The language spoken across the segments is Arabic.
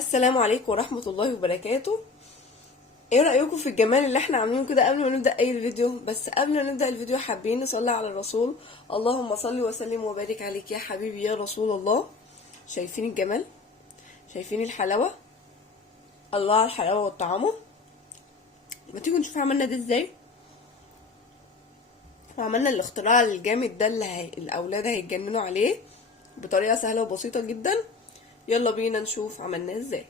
السلام عليكم ورحمة الله وبركاته. ايه رأيكم في الجمال اللي احنا عاملينه كده قبل ما نبدأ اي فيديو؟ بس قبل ما نبدأ الفيديو حابين نصلي على الرسول. اللهم صل وسلم وبارك عليك يا حبيبي يا رسول الله. شايفين الجمال؟ شايفين الحلاوة؟ الله على الحلاوة والطعامة. ما تيجوا نشوف عملنا ده ازاي. وعملنا الاختراع الجامد ده اللي الاولاد هيتجننوا عليه بطريقة سهلة وبسيطة جدا. يلا بينا نشوف عملناه ازاي.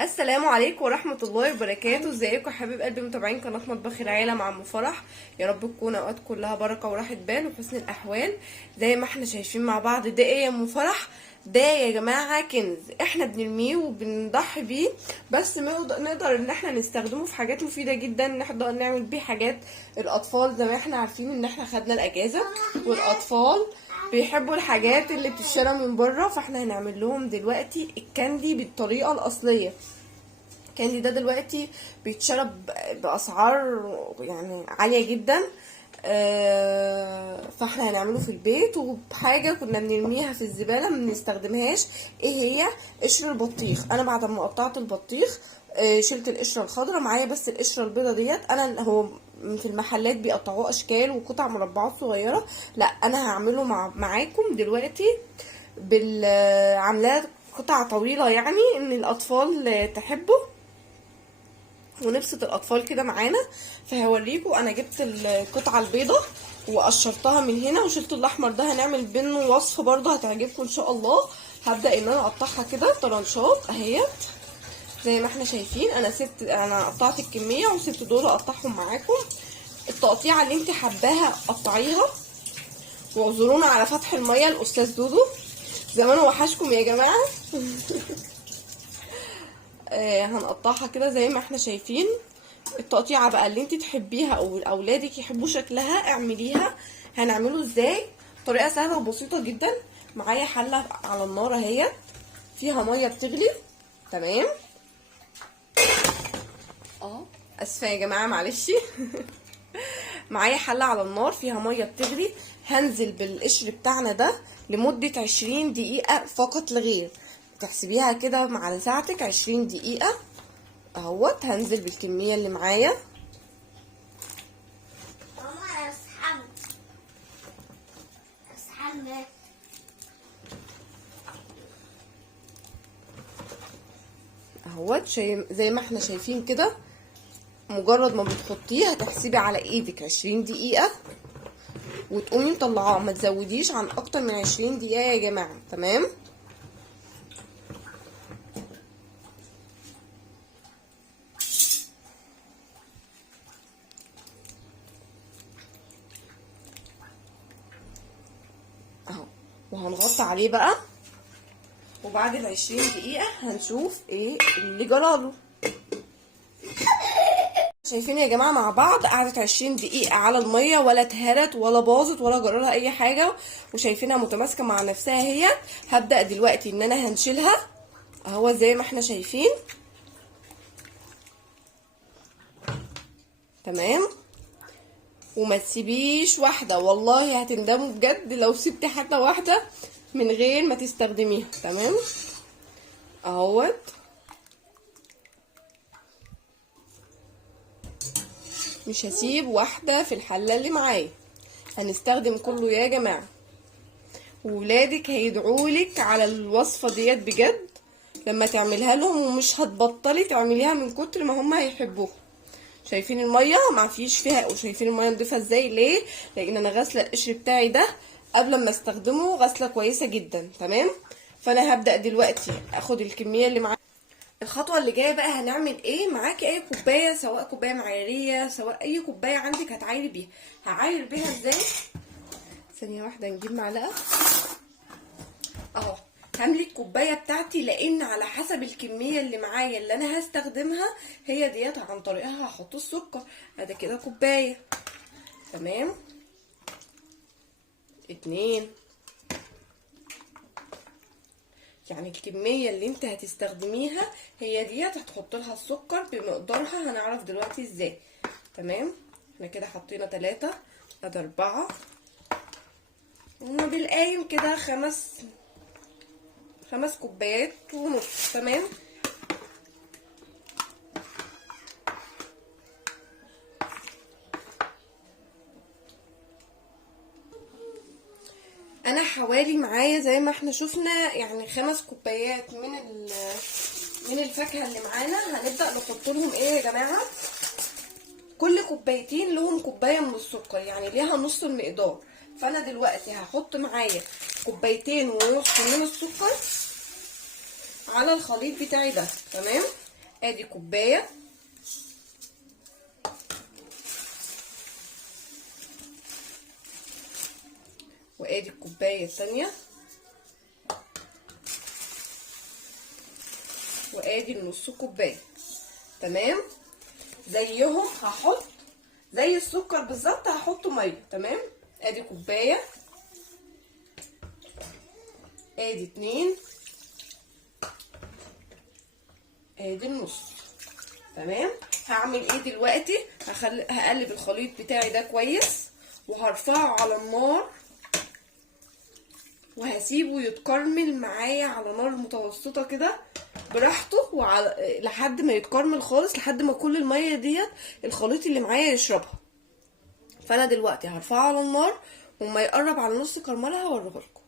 السلام عليكم ورحمة الله وبركاته. ازيكم يا حبيب قلبي متابعين قناة مطبخ العيلة مع ام فرح؟ يا رب تكون اوقات كلها بركة وراحة بال وحسن الاحوال. زي ما احنا شايفين مع بعض، ده ايه يا ام فرح؟ ده يا جماعة كنز احنا بنرميه وبنضحي بيه، بس نقدر ان احنا نستخدمه في حاجات مفيدة جدا. نقدر نعمل بيه حاجات الاطفال، زي ما احنا عارفين ان احنا خدنا الاجازة والاطفال بيحبوا الحاجات اللي بتشترى من بره، فاحنا هنعمل لهم دلوقتي الكاندي بالطريقة الاصلية. الكاندي ده دلوقتي بيتشرب باسعار يعني عاليه جدا. فاحنا هنعمله في البيت وبحاجه كنا بنرميها في الزباله ما بنستخدمهاش. ايه هي؟ قشر البطيخ. انا بعد ما قطعت البطيخ شلت القشره الخضراء، معايا بس القشره البيضه ديت. انا هو في المحلات بيقطعوه اشكال وقطع مربعات صغيره، لا انا هعمله معاكم دلوقتي عاملاه قطع طويله، يعني ان الاطفال تحبه ونبسط الاطفال كده معانا. فهوريكم انا جبت القطعه البيضه وقشرتها من هنا وشلت الاحمر ده. هنعمل بينه وصفه برضه هتعجبكم ان شاء الله. هبدا ان انا اقطعها كده طرنشات اهيت زي ما احنا شايفين. انا قطعت الكميه وسبت دول اقطعهم معاكم. التقطيعه اللي انت حباها قطعيها، واعذرونا على فتح الميه الاستاذ دودو، زمان وحشكم يا جماعه. هنقطعها كده زي ما احنا شايفين. التقطيعه بقى اللي انت تحبيها او اولادك يحبوا شكلها اعمليها. هنعمله ازاي؟ طريقه سهله وبسيطه جدا. معايا حله على النار اهيت فيها ميه بتغلي. تمام. اسفه يا جماعه معلش. معايا حله على النار فيها ميه بتغلي. هنزل بالقشر بتاعنا ده لمده 20 دقيقه فقط لغير. تحسبيها كده مع ساعتك 20 دقيقه اهوت. هنزل بالكميه اللي معايا. اهوت زي ما احنا شايفين كده. مجرد ما بتحطيه هتحسبي على ايدك 20 دقيقه وتقومي مطلعاه. ما تزوديش عن اكتر من 20 دقيقه يا جماعه. تمام. اهو. وهنغطي عليه بقى، وبعد ال20 دقيقه هنشوف ايه اللي جراله. شايفين يا جماعه مع بعض قعدت 20 دقيقه على الميه، ولا اتهرت ولا باظت ولا جرالها اي حاجه، وشايفينها متماسكه مع نفسها هي. هبدا دلوقتي ان انا هنشيلها اهو زي ما احنا شايفين. تمام. وما تسيبيش واحده، والله هتندموا بجد لو سبتي حتى واحده من غير ما تستخدميها. تمام اهوت. مش هسيب واحده في الحله اللي معايا، هنستخدم كله يا جماعه. وولادك هيدعولك على الوصفه ديت بجد لما تعملها لهم، ومش هتبطلي تعمليها من كتر ما هم هيحبوها. شايفين الميه ما فيش فيها، وشايفين الميه نضيفه ازاي؟ ليه؟ لان انا غاسله القشر بتاعي ده قبل ما استخدمه غسله كويسه جدا. تمام. فانا هبدا دلوقتي اخد الكميه اللي معايا. الخطوه اللي جايه بقى هنعمل ايه؟ معاكي اي كوبايه، سواء كوبايه معياريه سواء اي كوبايه عندك هتعايري بيها. هعاير بيها ازاي؟ ثانيه واحده نجيب معلقه اهو. هملي الكوبايه بتاعتي، لان على حسب الكميه اللي معايا اللي انا هستخدمها هي ديت عن طريقها هحط السكر. ادي كده كوبايه. تمام. 2. يعني الكميه اللي انت هتستخدميها هي ديت هتحط لها السكر بمقدارها. هنعرف دلوقتي ازاي. تمام. احنا كده حطينا 3، ادي 4 وبالقايم كده 5 5 كوبايات ونص. تمام. انا حوالي معايا زي ما احنا شفنا يعني 5 كوبايات من الفاكهه اللي معانا. هنبدا نحط لهم ايه يا جماعه؟ كل كوبايتين لهم كوبايه من السكر، يعني ليها نص المقدار. فانا دلوقتي هحط معايا كوبايتين ونص من السكر على الخليط بتاعي ده. تمام. ادي كوبايه، وادي الكوبايه الثانيه، وادي النص كوبايه. تمام. زيهم هحط زي السكر بالظبط، هحط ميه. تمام. ادي كوبايه، ادي 2، ادي النص. تمام. هعمل ايه دلوقتي؟ هقلب الخليط بتاعي ده كويس، وهرفعه على النار، وهسيبه يتكرمل معايا على نار متوسطه كده براحته، لحد ما يتكرمل خالص، لحد ما كل الميه ديت الخليط اللي معايا يشربها. فانا دلوقتي هرفعه على النار، وما يقرب على نص كرمله هوريه لكم.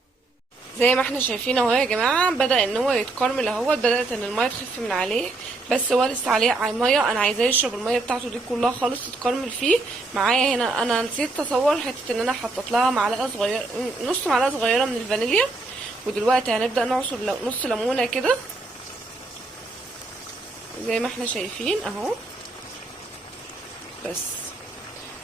زي ما احنا شايفين اهو يا جماعه، بدا ان هو يتكرمل اهوت، بدات ان الميه تخف من عليه، بس هو لسه عليه ميه. انا عايزاه يشرب الميه بتاعته دي كلها خالص، تتكرمل فيه معايا. هنا انا نسيت اصور حته ان انا حطيت لها معلقه صغيره، نص معلقه صغيره من الفانيليا. ودلوقتي هنبدا نعصر نص ليمونه كده زي ما احنا شايفين اهو بس.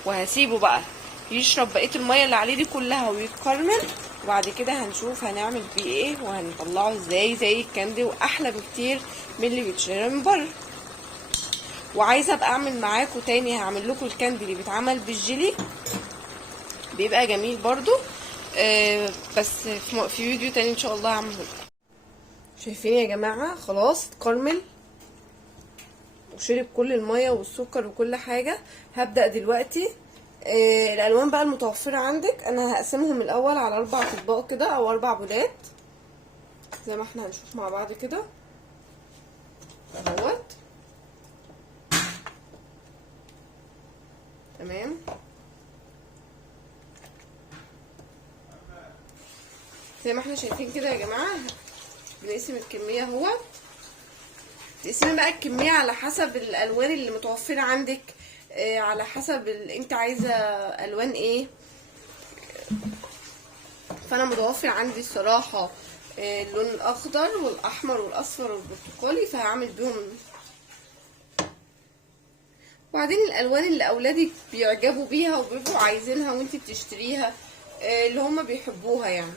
وهسيبه بقى يشرب بقيه الميه اللي عليه دي كلها ويتكرمل، وبعد كده هنشوف هنعمل بيه ايه وهنطلعه ازاي زي الكاندي، واحلى بكتير من اللي بيتشرب من بره. وعايزه ابقى اعمل معاكم تاني، هعمل لكم الكاندي اللي بيتعمل بالجيلي، بيبقى جميل برضو. بس في فيديو تاني ان شاء الله هعمله لكم. شايفين يا جماعه خلاص اتكرمل وشرب كل الميه والسكر وكل حاجه. هبدا دلوقتي الالوان بقى المتوفره عندك، انا هقسمهم الاول على 4 اطباق كده او 4 بولات زي ما احنا هنشوف مع بعض كده اهوت. تمام. زي ما احنا شايفين كده يا جماعه، بنقسم الكميه اهوت. تقسمي بقى الكميه على حسب الالوان اللي متوفره عندك، على حسب انت عايزه الوان ايه. فانا متوفر عندي الصراحه اللون الاخضر والاحمر والاصفر والبرتقالي، فهعمل بيهم. وبعدين الالوان اللي اولادي بيعجبوا بيها وبيبقوا عايزينها وانتي بتشتريها، اللي هما بيحبوها يعني.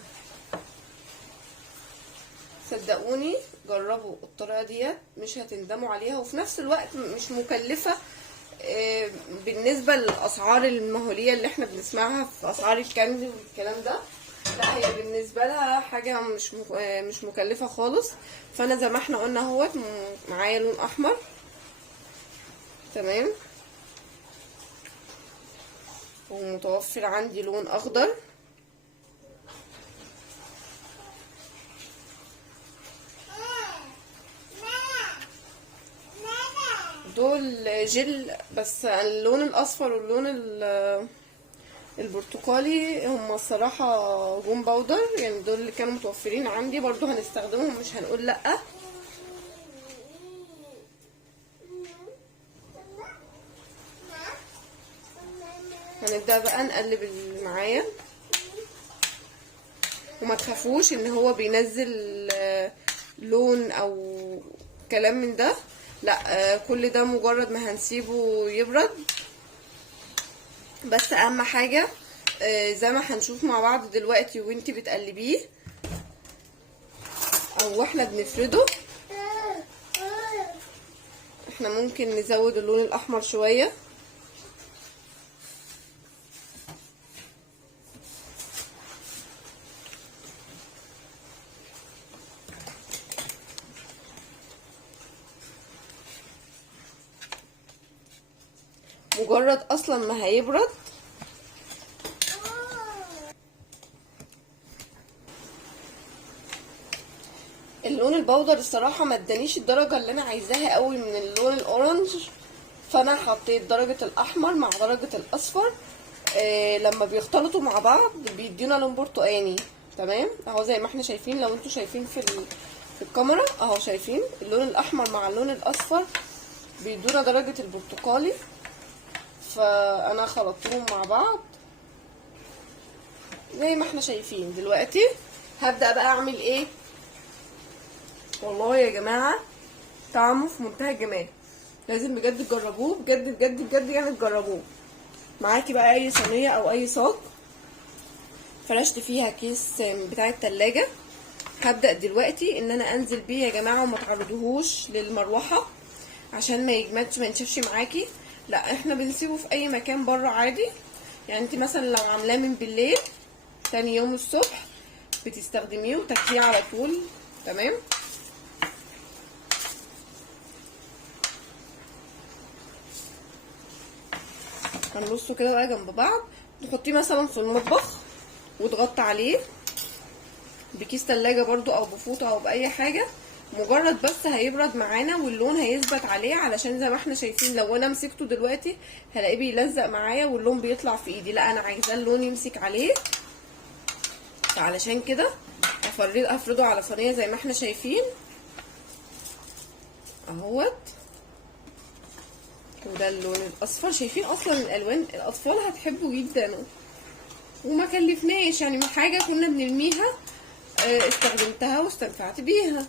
صدقوني جربوا الطريقه ديت مش هتندموا عليها، وفي نفس الوقت مش مكلفه بالنسبه للاسعار المهوليه اللي احنا بنسمعها في اسعار الكاندي والكلام ده. لا، هي بالنسبه لها حاجه مش مكلفه خالص. فانا زي ما احنا قلنا اهوت معايا لون احمر. تمام. ومتوفر عندي لون اخضر. دول جل، بس اللون الاصفر واللون البرتقالي هم الصراحة جون باودر، يعني دول اللي كانوا متوفرين عندي، برضو هنستخدمهم مش هنقول لأ. هنبدأ بقى نقلب اللي معايا، وما تخافوش ان هو بينزل لون او كلام من ده، لا، كل ده مجرد ما هنسيبه يبرد. بس اهم حاجة زي ما هنشوف مع بعض دلوقتي وانتي بتقلبيه او احنا بنفرده، احنا ممكن نزود اللون الاحمر شوية. مجرد اصلا ما هيبرد اللون البودر الصراحه ما ادانيش الدرجه اللي انا عايزاها قوي من اللون الاورنج، فانا حطيت درجه الاحمر مع درجه الاصفر. لما بيختلطوا مع بعض بيدينا لون برتقاني. تمام اهو زي ما احنا شايفين، لو انتوا شايفين في الكاميرا اهو، شايفين اللون الاحمر مع اللون الاصفر بيدونا درجه البرتقالي. فانا خلطتهم مع بعض زي ما احنا شايفين. دلوقتي هبدأ بقى اعمل ايه. والله يا جماعة طعمه في منتهى الجمال، لازم بجد تجربوه، بجد بجد بجد يعني تجربوه. معاكي بقى اي صينية او اي صاج فرشت فيها كيس بتاع التلاجة. هبدأ دلوقتي ان انا انزل بيه يا جماعة، وما تعرضوهوش للمروحة عشان ما يجمدش ما ينشفش معاكي. لا احنا بنسيبه في اي مكان بره عادي. يعني انت مثلا لو عاملاه من بالليل تاني يوم الصبح بتستخدميه وتاكليه على طول. تمام. هنرصه كده بقى جنب بعض، تحطيه مثلا في المطبخ وتغطي عليه بكيس تلاجة برضو او بفوطة او باي حاجة. مجرد بس هيبرد معانا واللون هيثبت عليه، علشان زي ما احنا شايفين لو انا مسكته دلوقتي هلاقيه بيلزق معايا واللون بيطلع في ايدي. لا انا عايزاه اللون يمسك عليه، فعلشان كده افرده على صينيه زي ما احنا شايفين اهوت. وده اللون الاصفر، شايفين اصلا الالوان الاطفال هتحبه جدا، وما كلفناش يعني حاجه كنا بنرميها استخدمتها واستنفعت بيها.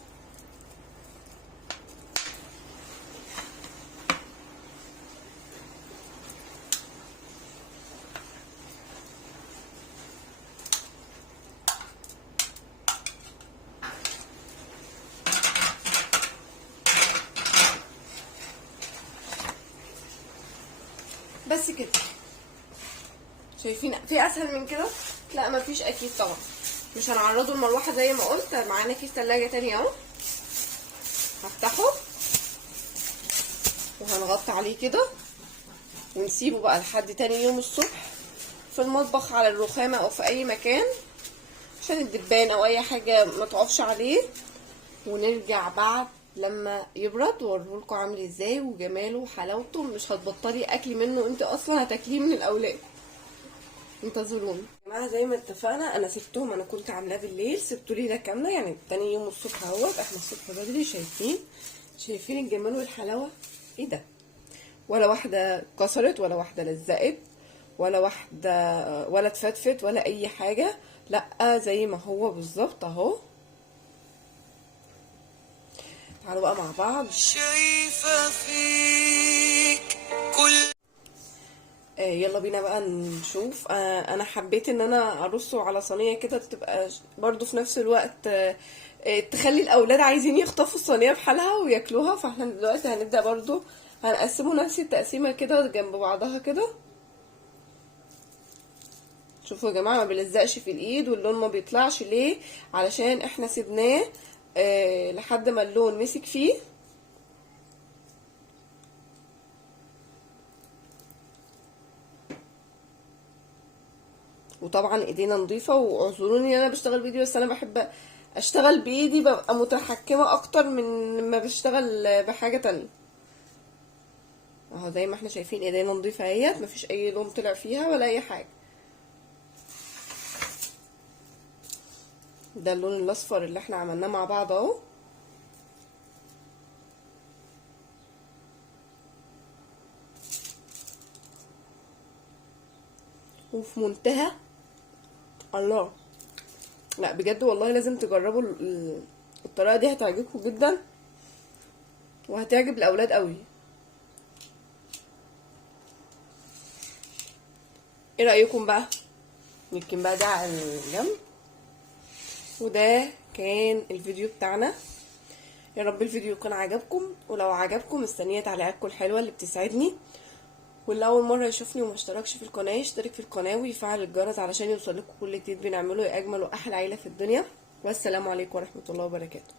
بس كده شايفين في اسهل من كده؟ لا مفيش اكيد طبعا. مش هنعرضه المروحه زي ما قلت. معانا كيس تلاجة تاني اهو، هفتحه وهنغطي عليه كده ونسيبه بقى لحد تاني يوم الصبح في المطبخ على الرخامه او في اي مكان عشان الدبان او اي حاجه ما تقفش عليه. ونرجع بعد لما يبرد واوريهولكم عامل ازاي وجماله وحلاوته. مش هتبطلي اكلي منه، انت اصلا هتاكليه من الاولاد. انتظروني يا جماعه. زي ما اتفقنا انا سبتهم، انا كنت عاملاه بالليل، سبته ليله كامله يعني تاني يوم الصبح اهوت. احنا الصبح بدري. شايفين الجمال والحلاوه؟ ايه ده؟ ولا واحده كسرت ولا واحده لزقت ولا واحده ولا اتفتفت ولا اي حاجه. لا زي ما هو بالظبط اهو. تعالوا بقى مع بعض. شايفه فيك كل يلا بينا بقى نشوف. انا حبيت ان انا ارصه على صينيه كده تبقى برضو في نفس الوقت تخلي الاولاد عايزين يخطفوا الصينيه بحالها وياكلوها. فاحنا دلوقتي هنبدا برضو هنقسمه نفس التقسيمه كده جنب بعضها كده. شوفوا يا جماعه ما بيلزقش في الايد واللون ما بيطلعش. ليه؟ علشان احنا سيبناه لحد ما اللون مسك فيه. وطبعا ايدينا نظيفه. واعذروني انا بشتغل فيديو، بس انا بحب اشتغل بايدي، ببقى متحكمه اكتر من ما بشتغل بحاجه تانية. اهو زي ما احنا شايفين ايدينا نظيفه اهيت، مفيش اي لون طلع فيها ولا اي حاجه. ده اللون الاصفر اللي احنا عملناه مع بعض اهو. وفي منتهى الله. لا بجد والله لازم تجربوا الطريقه دي، هتعجبكم جدا وهتعجب الاولاد قوي. ايه رايكم بقى؟ يمكن بقى ده على الجنب. وده كان الفيديو بتاعنا. يا رب الفيديو يكون عجبكم، ولو عجبكم مستنيه تعليقاتكم الحلوه اللي بتسعدني. واللي اول مره يشوفني وما اشتركش في القناه يشترك في القناه ويفعل الجرس علشان يوصلكم كل جديد بنعمله. اجمل واحلى عيله في الدنيا. والسلام عليكم ورحمه الله وبركاته.